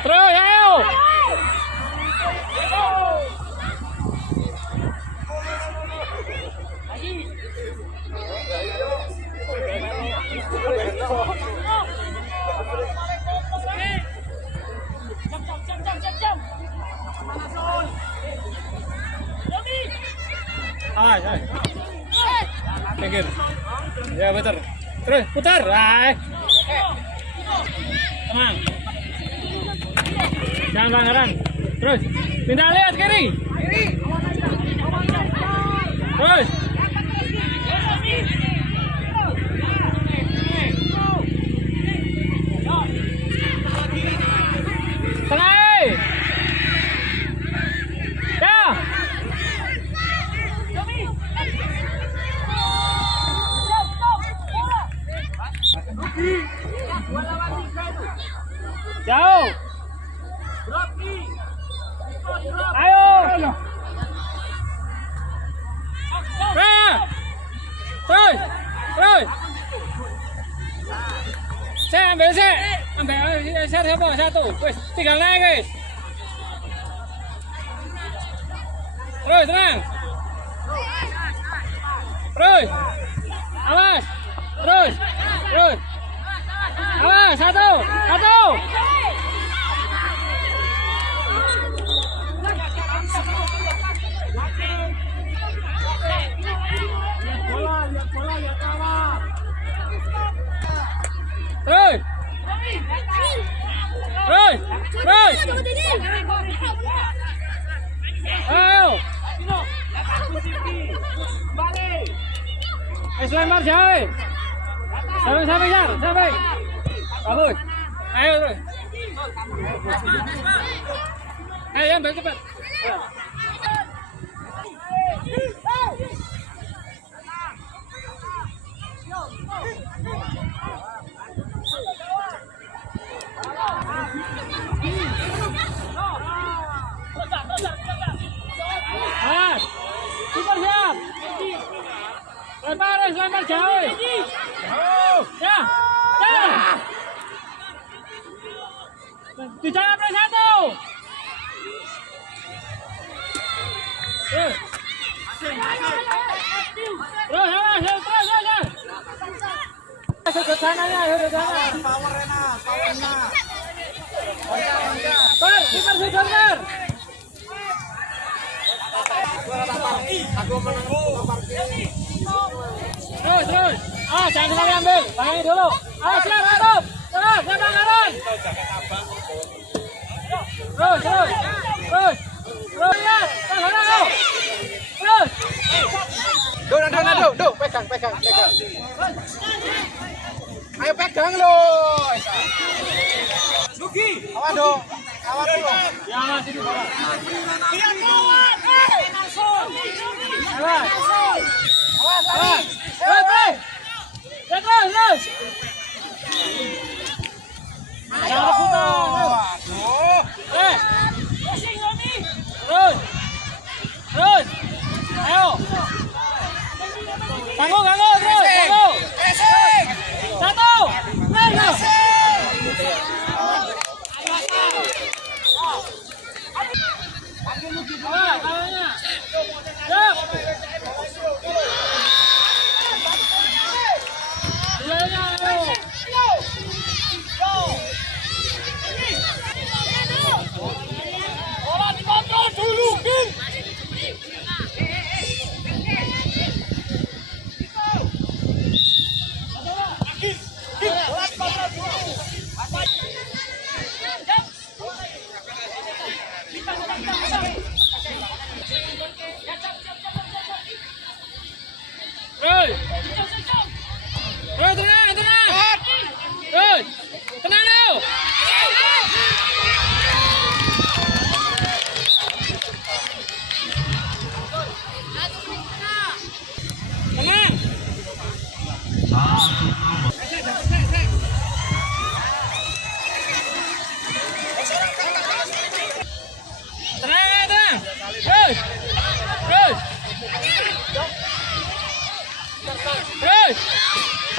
Terus, ayo. Ay. Pinggir. Ya, betul. Terus, putar. Ay. Tenang. Jangan pelanggaran. Terus, pindah lihat kiri. Terus. Tengah. Ya. Jauh. Ayo. Terus. Saya ambil siapa? Satu. Wes, tinggal naik, guys. Terus, tenang. Terus. Awas. Terus. Awas, satu. Terus. Ayo. Lempar jauh. Sampai. Bagus. Ayo terus. Ayo ambil cepat. Super siap. Lempar jauh. Ya. Dijaga play satu. Terus. Ke sana. Powernya. Super. Aku menang. Terus. Jangan lagi ambil. Tangannya dulu. Siap, tutup. Terus, pelanggaran. Terus. Lihat. Terus. Do, pegang. Ayo pegang lo. Luki. Awas dong. Awas dulu. Ya, masih di bawah. Lihat keluar. Awas. Terus. Jangan putar. Terus. Ayo. Tangguh, terus. Satu. Tenang dulu.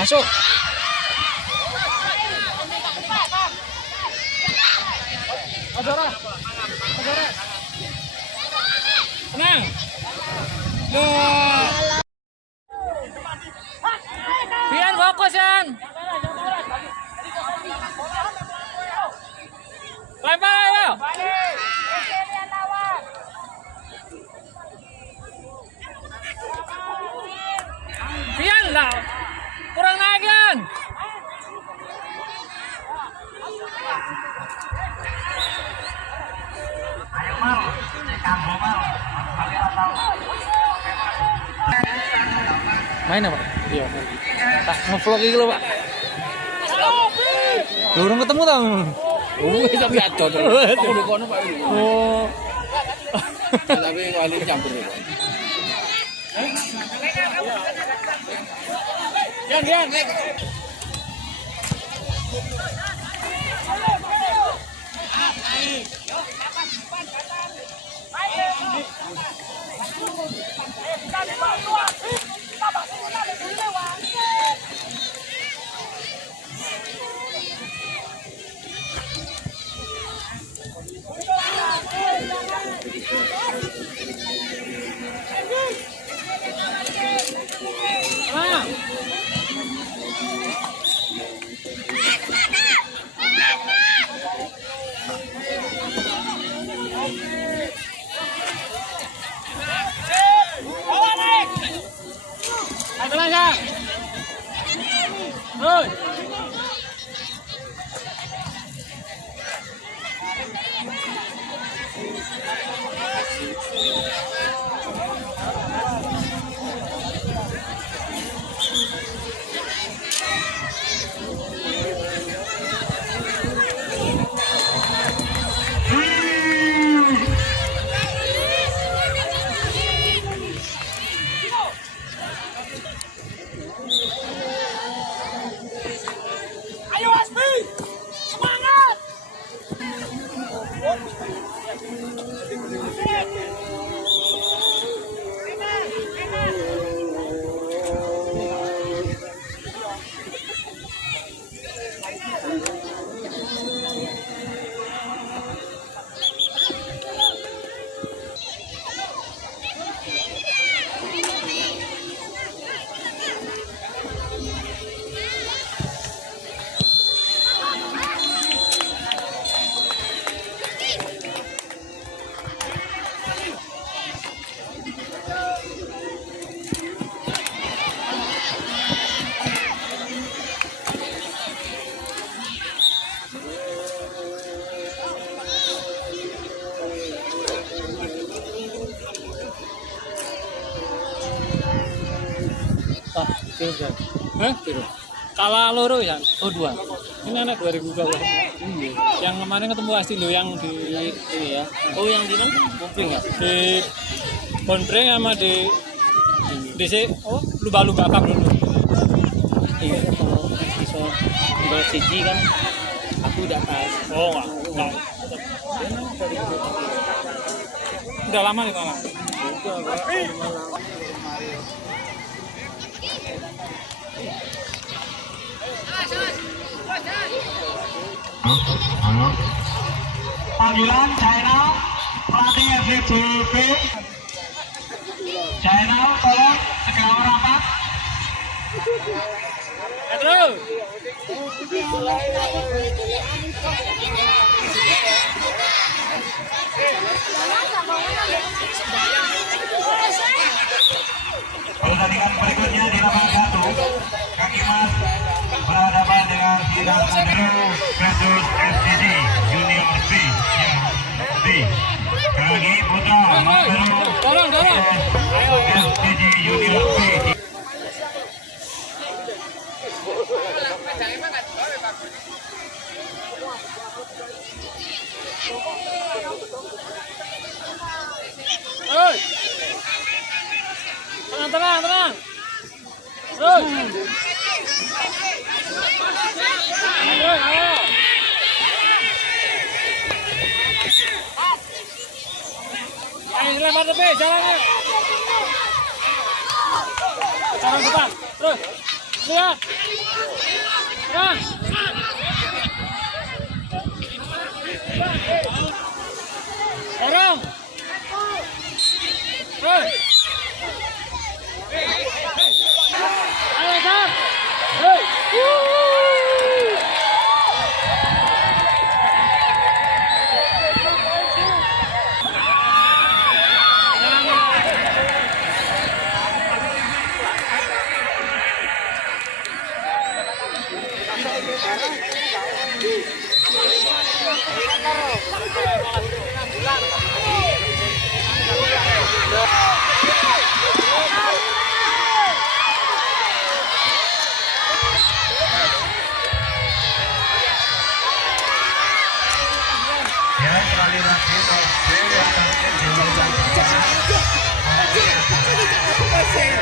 Masuk. Tenang. Loh. Pian fokus, Yan. Lempar, ayo. Pian lah. Kurang naik, Yan. Main apa? Iya. Tak ngevlog iki lho, Pak. Durung ketemu ta? Oh, wis tapi ado to. Aku di kono, Pak. Oh. Tapi wali campur iki. Yan. Hah? Kalah loro ya? Oh 2. Ini anak 2020. Yang kemarin ketemu Astindo yang di ini ya. Oh yang di mana? Mungkin ya. Di Bonbreng sama di DC. Oh lumba-lumba apa dulu? Iya kalau bisa udah siji kan aku udah pas. Oh enggak. Udah lama nih malah. Panggilan China pelatih FCJP China tolong segera merapat. Terus. Pertandingan berikutnya di lapangan 1 kaki mas berhadapan dengan Bidang Sandero versus SCG Junior B. B. Lagi putra Dorong. SCG Junior B. Hei. Tenang. Terus. Ayo. Ayo lempar tepi, jalan ayo. Jalan depan, terus. Lihat. Terang. Ya, kembali lagi Persib